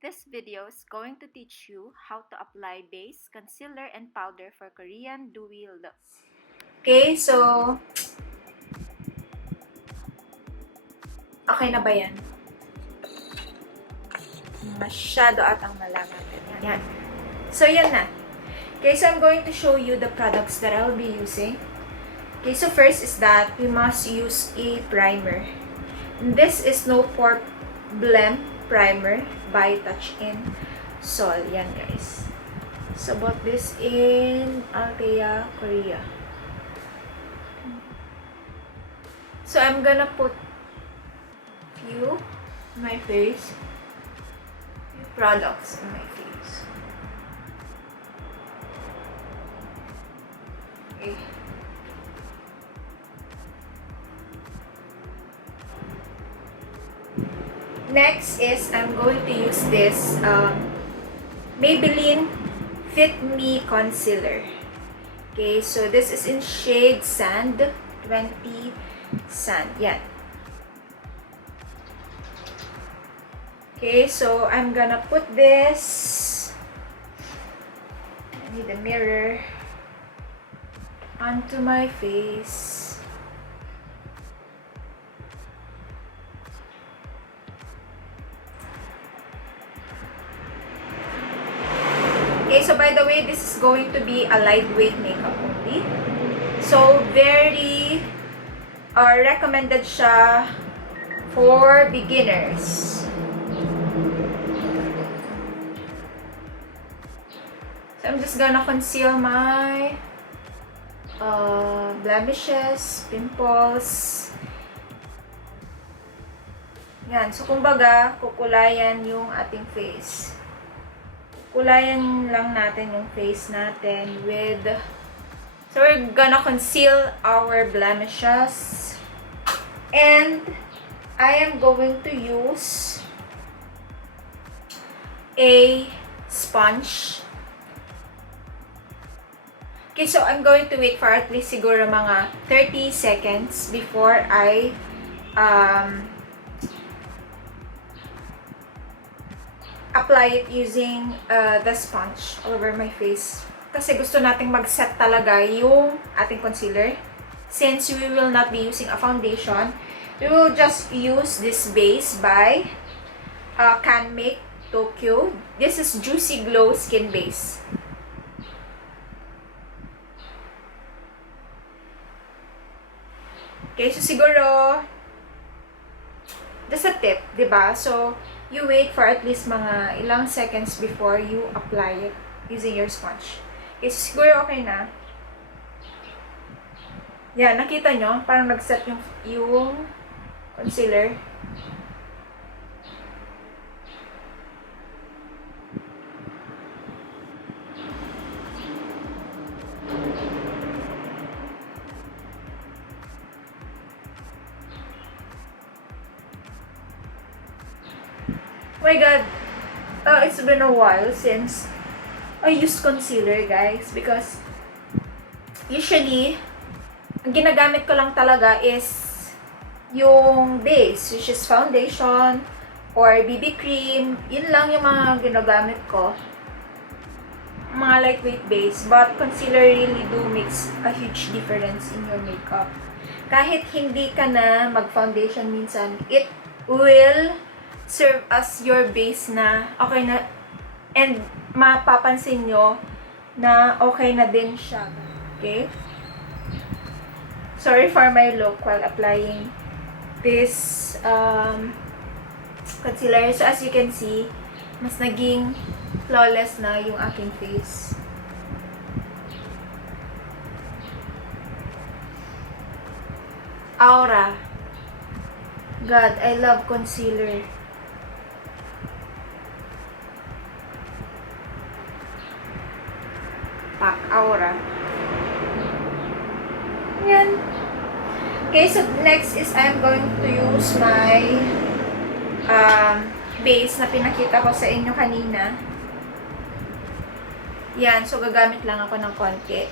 This video is going to teach you how to apply base, concealer, and powder for Korean dewy look. Okay, so okay na ba yan? Masyado atang malaman. Yan. So, yan na. Okay, so I'm going to show you the products that I'll be using. Okay, so first is that we must use a primer. This is No Pore Blem Primer by Touch in Sol. Yan, guys. So, bought this in Altea, Korea. So, I'm gonna put few on my face. Few products on my face. Okay. Next is I'm going to use this Maybelline Fit Me Concealer. Okay, so this is in shade Sand 20 Sand. Yan. Okay, so I'm gonna put this, I need a mirror, onto my face. Okay, so by the way, this is going to be a lightweight makeup only. So, very recommended siya for beginners. So, I'm just gonna conceal my blemishes, pimples. Yan. So, kumbaga, kukulayan yung ating face. Kulayan lang natin yung face natin with, so we're gonna conceal our blemishes, and I am going to use a sponge. Okay, so I'm going to wait for at least siguro mga 30 seconds before I apply it using the sponge all over my face. Kasi gusto nating mag-set talaga yung ating concealer. Since we will not be using a foundation, we will just use this base by Can Make Tokyo. This is Juicy Glow Skin Base. Okay, so siguro, just a tip, diba? So, you wait for at least mga ilang seconds before you apply it using your sponge. Okay, so siguro okay na. Yan, nakita nyo? Parang nag-set yung concealer. Oh my god, it's been a while since I used concealer, guys, because usually ang ginagamit ko lang talaga is yung base, which is foundation or BB cream. Yun lang yung mga ginagamit ko, mga lightweight base. But concealer really do makes a huge difference in your makeup. Kahit hindi ka na mag-foundation minsan, it will serve as your base na okay na, and mapapansin nyo na okay na din siya. Okay? Sorry for my look while applying this concealer. So as you can see, mas naging flawless na yung aking face. Aura. God, I love concealer. Pak Aura. Yan. Okay, so next is I'm going to use my base na pinakita ko sa inyo kanina. Yan, so gagamit lang ako ng konti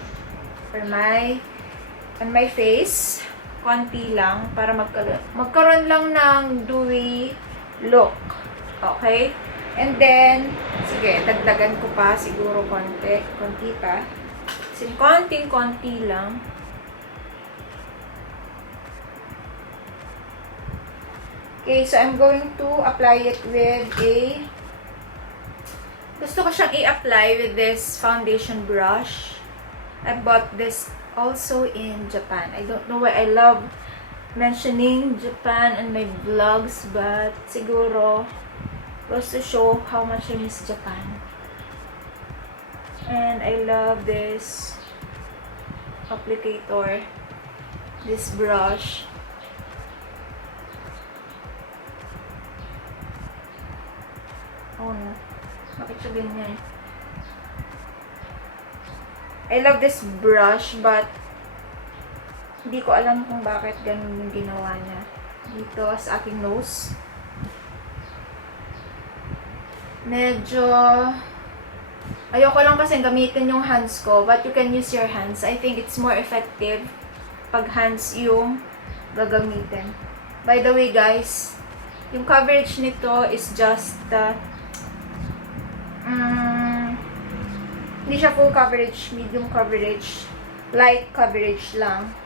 for on my face. Konti lang para magkaroon lang ng dewy look. Okay? And then, sige, dagdagan ko pa siguro konti pa. Kasi konting-konti lang. Okay, so I'm going to apply it with gusto ko siyang i-apply with this foundation brush. I bought this also in Japan. I don't know why I love mentioning Japan in my vlogs, but siguro was to show how much I miss Japan. And I love this applicator, this brush. Oh no, bakit siya ganyan? I love this brush, but hindi ko alam kung bakit ganun yung ginawa niya dito sa aking nose. Medyo ayoko lang kasi gamitin yung hands ko, but you can use your hands. I think it's more effective pag hands yung gagamitin. By the way guys, yung coverage nito is just hindi siya full coverage, medium coverage, light coverage lang.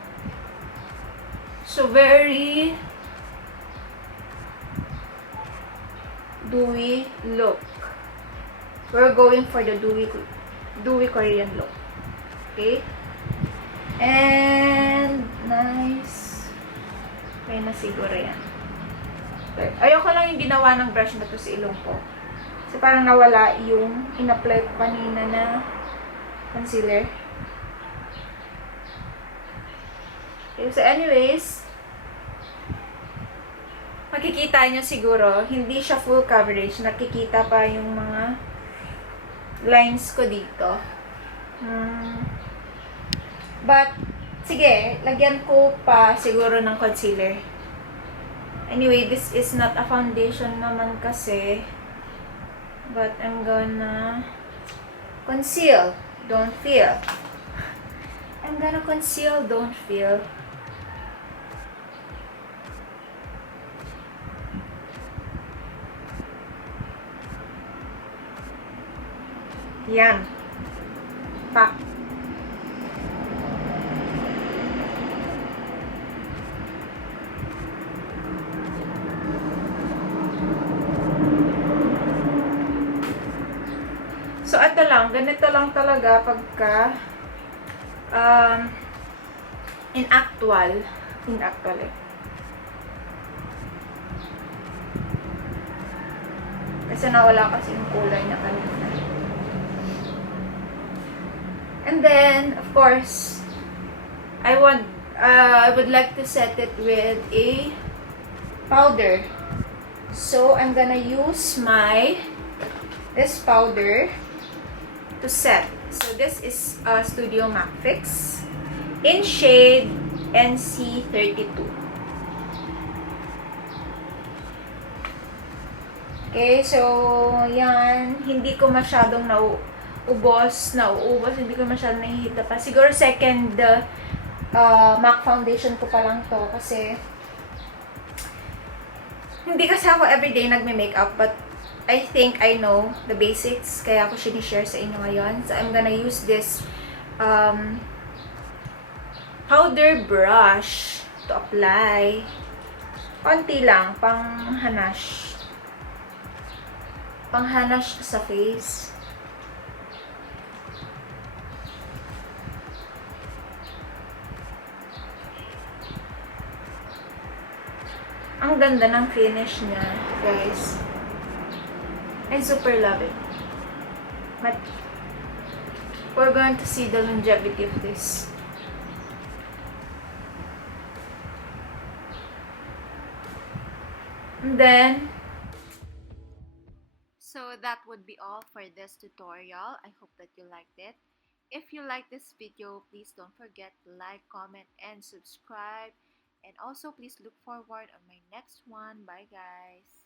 So very dewy look. We're going for the dewy Korean look. Okay? And nice. Okay na siguro yan. Okay. Ayoko lang yung ginawa ng brush na to sa ilong ko. Kasi parang nawala yung in-apply ko kanina na concealer. Okay, so anyways, makikita nyo siguro, hindi siya full coverage. Nakikita pa yung mga lines ko dito. But, sige, lagyan ko pa siguro ng concealer. Anyway, this is not a foundation naman kasi. But, I'm gonna conceal, don't feel. I'm gonna conceal, don't feel. Yan. Pa. So, ito lang. Ganito lang talaga pagka inactual eh. Kasi nawala kasi yung kulay na kanina. And then, of course, I would like to set it with a powder. So, I'm gonna use this powder to set. So, this is Studio MAC Fix in shade NC32. Okay, so, yan. Hindi ko masyadong nauubos, hindi ko masyadong nahihita pa. Siguro second MAC foundation ko pa lang to kasi hindi kasi ako everyday nagme-makeup, but I think I know the basics, kaya ako sinishare sa inyo ngayon. So, I'm gonna use this powder brush to apply. Konti lang, panghanash sa face. Ang ganda ng finish niya, guys. I super love it. But we're going to see the longevity of this. And then, So that would be all for this tutorial. I hope that you liked it. If you like this video, please don't forget to like, comment, and subscribe. And also, please look forward on my next one. Bye, guys.